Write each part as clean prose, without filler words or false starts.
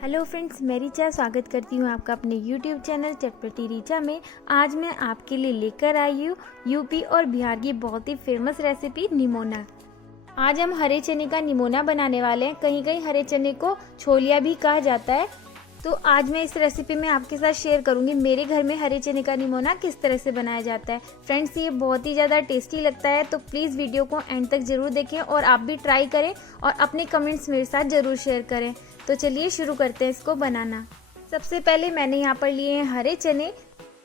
Hello friends, मैं रिचा स्वागत करती हूँ आपका अपने यूट्यूब चैनल चटपटी रिचा में। आज मैं आपके लिए लेकर आई हूँ यूपी और बिहार की बहुत ही फेमस रेसिपी निमोना। आज हम हरे चने का निमोना बनाने वाले हैं। कहीं कहीं हरे चने को छोलिया भी कहा जाता है। तो आज मैं इस रेसिपी में आपके साथ शेयर करूंगी मेरे घर में हरे चने का निमोना किस तरह से बनाया जाता है। फ्रेंड्स, ये बहुत ही ज़्यादा टेस्टी लगता है, तो प्लीज़ वीडियो को एंड तक ज़रूर देखें और आप भी ट्राई करें और अपने कमेंट्स मेरे साथ ज़रूर शेयर करें। तो चलिए शुरू करते हैं इसको बनाना। सबसे पहले मैंने यहाँ पर लिए हैं हरे चने।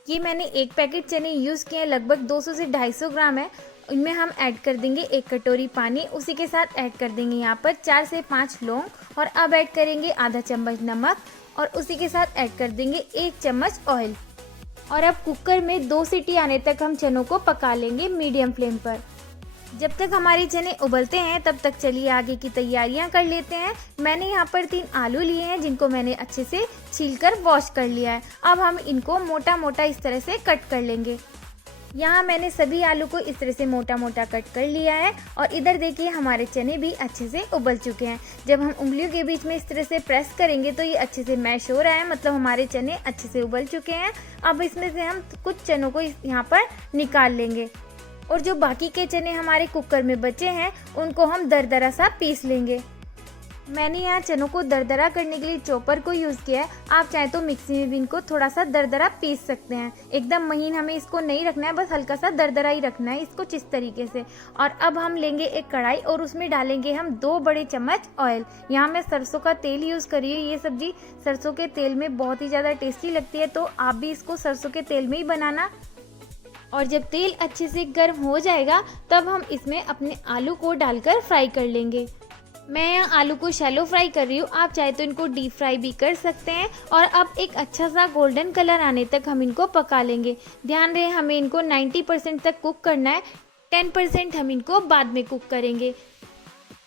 ये मैंने एक पैकेट चने यूज़ किए हैं, लगभग 200 से 250 ग्राम है। इनमें हम ऐड कर देंगे 1 कटोरी पानी। उसी के साथ ऐड कर देंगे यहाँ पर 4 से 5 लौंग और अब ऐड करेंगे आधा चम्मच नमक और उसी के साथ ऐड कर देंगे 1 चम्मच ऑयल। और अब कुकर में 2 सीटी आने तक हम चनों को पका लेंगे मीडियम फ्लेम पर। जब तक हमारे चने उबलते हैं तब तक चलिए आगे की तैयारियां कर लेते हैं। मैंने यहाँ पर 3 आलू लिए हैं जिनको मैंने अच्छे से छीलकर वॉश कर लिया है। अब हम इनको मोटा मोटा इस तरह से कट कर लेंगे। यहाँ मैंने सभी आलू को इस तरह से मोटा मोटा कट कर लिया है और इधर देखिए हमारे चने भी अच्छे से उबल चुके हैं। जब हम उंगलियों के बीच में इस तरह से प्रेस करेंगे तो ये अच्छे से मैश हो रहा है, मतलब हमारे चने अच्छे से उबल चुके हैं। अब इसमें से हम कुछ चनों को यहाँ पर निकाल लेंगे और जो बाकी के चने हमारे कुकर में बचे हैं उनको हम दरदरा सा पीस लेंगे। मैंने यहाँ चनों को दरदरा करने के लिए चॉपर को यूज़ किया है। आप चाहे तो मिक्सी में भी इनको थोड़ा सा दरदरा पीस सकते हैं। एकदम महीन हमें इसको नहीं रखना है, बस हल्का सा दरदरा ही रखना है इसको इस तरीके से। और अब हम लेंगे एक कढ़ाई और उसमें डालेंगे हम 2 बड़े चम्मच ऑयल। यहाँ मैं सरसों का तेल यूज़ करी है। ये सब्जी सरसों के तेल में बहुत ही ज़्यादा टेस्टी लगती है, तो आप भी इसको सरसों के तेल में ही बनाना। और जब तेल अच्छे से गर्म हो जाएगा तब हम इसमें अपने आलू को डालकर फ्राई कर लेंगे। मैं यहाँ आलू को शैलो फ्राई कर रही हूँ, आप चाहे तो इनको डीप फ्राई भी कर सकते हैं। और अब एक अच्छा सा गोल्डन कलर आने तक हम इनको पका लेंगे। ध्यान रहे हमें इनको 90% तक कुक करना है, 10% हम इनको बाद में कुक करेंगे।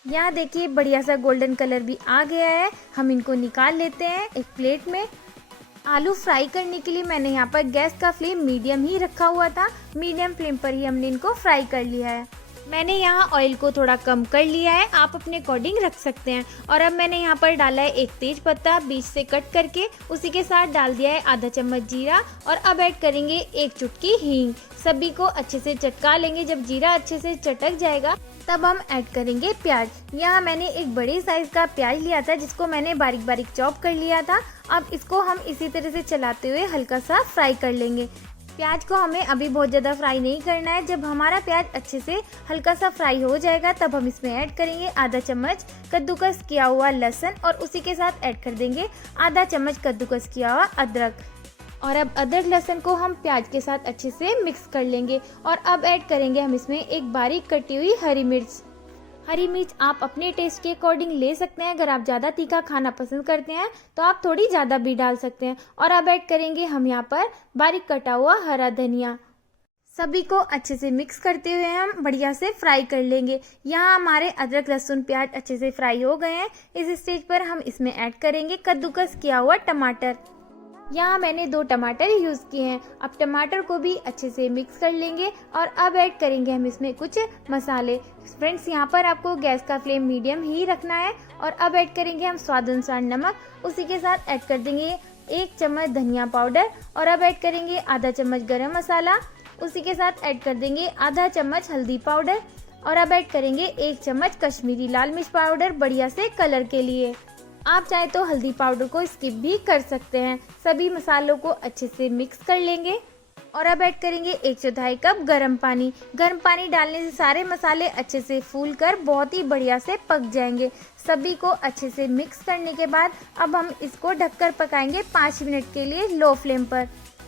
यहाँ देखिए बढ़िया सा गोल्डन कलर भी आ गया है। हम इनको निकाल लेते हैं एक प्लेट में। आलू फ्राई करने के लिए मैंने यहाँ पर गैस का फ्लेम मीडियम ही रखा हुआ था। मीडियम फ्लेम पर ही हमने इनको फ्राई कर लिया है। मैंने यहाँ ऑयल को थोड़ा कम कर लिया है, आप अपने अकॉर्डिंग रख सकते हैं। और अब मैंने यहाँ पर डाला है एक तेज पत्ता बीच से कट करके। उसी के साथ डाल दिया है आधा चम्मच जीरा और अब ऐड करेंगे 1 चुटकी हींग। सभी को अच्छे से चटका लेंगे। जब जीरा अच्छे से चटक जाएगा तब हम ऐड करेंगे प्याज। यहाँ मैंने एक बड़े साइज का प्याज लिया था जिसको मैंने बारीक बारीक चॉप कर लिया था। अब इसको हम इसी तरह से चलाते हुए हल्का सा फ्राई कर लेंगे। प्याज को हमें अभी बहुत ज़्यादा फ्राई नहीं करना है। जब हमारा प्याज अच्छे से हल्का सा फ्राई हो जाएगा तब हम इसमें ऐड करेंगे आधा चम्मच कद्दूकस किया हुआ लहसुन और उसी के साथ ऐड कर देंगे आधा चम्मच कद्दूकस किया हुआ अदरक। और अब अदरक लहसुन को हम प्याज के साथ अच्छे से मिक्स कर लेंगे। और अब ऐड करेंगे हम इसमें एक बारीक कटी हुई हरी मिर्च। हरी मिर्च आप अपने टेस्ट के अकॉर्डिंग ले सकते हैं। अगर आप ज़्यादा तीखा खाना पसंद करते हैं तो आप थोड़ी ज़्यादा भी डाल सकते हैं। और अब ऐड करेंगे हम यहाँ पर बारीक कटा हुआ हरा धनिया। सभी को अच्छे से मिक्स करते हुए हम बढ़िया से फ्राई कर लेंगे। यहाँ हमारे अदरक लहसुन प्याज अच्छे से फ्राई हो गए हैं। इस स्टेज पर हम इसमें ऐड करेंगे कद्दूकस किया हुआ टमाटर। यहाँ मैंने 2 टमाटर यूज़ किए हैं। अब टमाटर को भी अच्छे से मिक्स कर लेंगे और अब ऐड करेंगे हम इसमें कुछ मसाले। फ्रेंड्स, यहाँ पर आपको गैस का फ्लेम मीडियम ही रखना है। और अब ऐड करेंगे हम स्वाद अनुसार नमक। उसी के साथ ऐड कर देंगे 1 चम्मच धनिया पाउडर और अब ऐड करेंगे आधा चम्मच गरम मसाला। उसी के साथ ऐड कर देंगे आधा चम्मच हल्दी पाउडर और अब ऐड करेंगे 1 चम्मच कश्मीरी लाल मिर्च पाउडर बढ़िया से कलर के लिए। आप चाहे तो हल्दी पाउडर को स्किप भी कर सकते हैं। सभी मसालों को अच्छे से मिक्स कर लेंगे और अब ऐड करेंगे 1/4 कप गर्म पानी। गर्म पानी डालने से सारे मसाले अच्छे से फूल कर बहुत ही बढ़िया से पक जाएंगे। सभी को अच्छे से मिक्स करने के बाद अब हम इसको ढककर पकाएंगे 5 मिनट के लिए लो फ्लेम पर।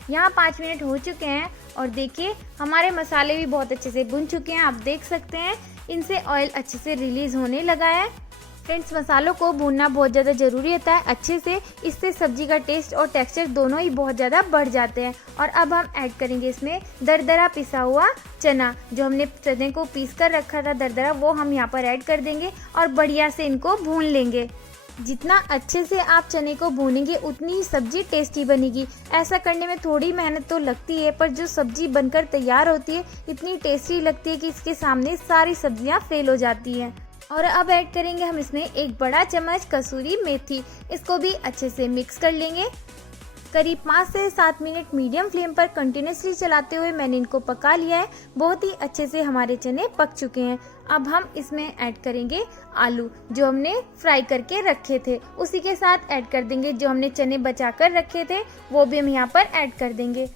यहाँ 5 मिनट हो चुके हैं और देखिए हमारे मसाले भी बहुत अच्छे से भुन चुके हैं। आप देख सकते हैं इनसे ऑयल अच्छे से रिलीज होने लगा है। फ्रेंड्स, मसालों को भूनना बहुत ज़्यादा ज़रूरी होता है अच्छे से। इससे सब्जी का टेस्ट और टेक्सचर दोनों ही बहुत ज़्यादा बढ़ जाते हैं। और अब हम ऐड करेंगे इसमें दरदरा पिसा हुआ चना। जो हमने चने को पीस कर रखा था दरदरा, वो हम यहाँ पर ऐड कर देंगे और बढ़िया से इनको भून लेंगे। जितना अच्छे से आप चने को भूनेंगे उतनी ही सब्जी टेस्टी बनेगी। ऐसा करने में थोड़ी मेहनत तो लगती है, पर जो सब्जी बनकर तैयार होती है इतनी टेस्टी लगती है कि इसके सामने सारी सब्जियां फेल हो जाती हैं। और अब ऐड करेंगे हम इसमें 1 बड़ा चम्मच कसूरी मेथी। इसको भी अच्छे से मिक्स कर लेंगे। करीब 5 से 7 मिनट मीडियम फ्लेम पर कंटिन्यूसली चलाते हुए मैंने इनको पका लिया है। बहुत ही अच्छे से हमारे चने पक चुके हैं। अब हम इसमें ऐड करेंगे आलू जो हमने फ्राई करके रखे थे, उसी के साथ ऐड कर देंगे जो हमने चने बचा कर रखे थे, वो भी हम यहाँ पर ऐड कर देंगे।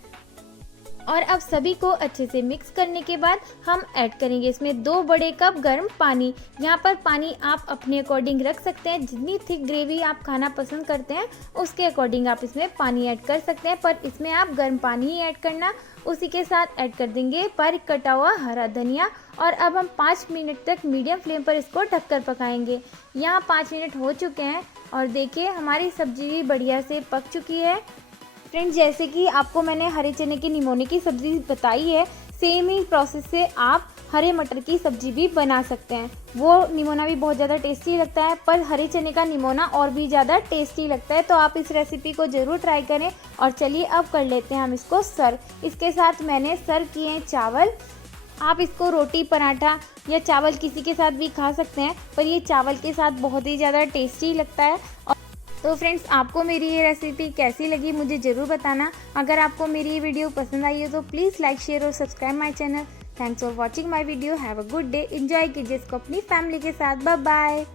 और अब सभी को अच्छे से मिक्स करने के बाद हम ऐड करेंगे इसमें 2 बड़े कप गर्म पानी। यहाँ पर पानी आप अपने अकॉर्डिंग रख सकते हैं, जितनी थिक ग्रेवी आप खाना पसंद करते हैं उसके अकॉर्डिंग आप इसमें पानी ऐड कर सकते हैं, पर इसमें आप गर्म पानी ही ऐड करना। उसी के साथ ऐड कर देंगे बारीक कटा हुआ हरा धनिया। और अब हम 5 मिनट तक मीडियम फ्लेम पर इसको ढककर पकाएंगे। यहाँ 5 मिनट हो चुके हैं और देखिए हमारी सब्जी भी बढ़िया से पक चुकी है। फ्रेंड्स, जैसे कि आपको मैंने हरे चने के निमोने की सब्ज़ी बताई है, सेम ही प्रोसेस से आप हरे मटर की सब्ज़ी भी बना सकते हैं। वो निमोना भी बहुत ज़्यादा टेस्टी लगता है, पर हरे चने का निमोना और भी ज़्यादा टेस्टी लगता है। तो आप इस रेसिपी को ज़रूर ट्राई करें। और चलिए अब कर लेते हैं हम इसको सर्व। इसके साथ मैंने सर्व किए हैं चावल। आप इसको रोटी, पराठा या चावल किसी के साथ भी खा सकते हैं, पर ये चावल के साथ बहुत ही ज़्यादा टेस्टी लगता है। तो फ्रेंड्स, आपको मेरी ये रेसिपी कैसी लगी मुझे ज़रूर बताना। अगर आपको मेरी ये वीडियो पसंद आई है तो प्लीज़ लाइक, शेयर और subscribe my channel. Thanks for watching my video. Have a good day. Enjoy कीजिए इसको अपनी फैमिली के साथ। Bye bye.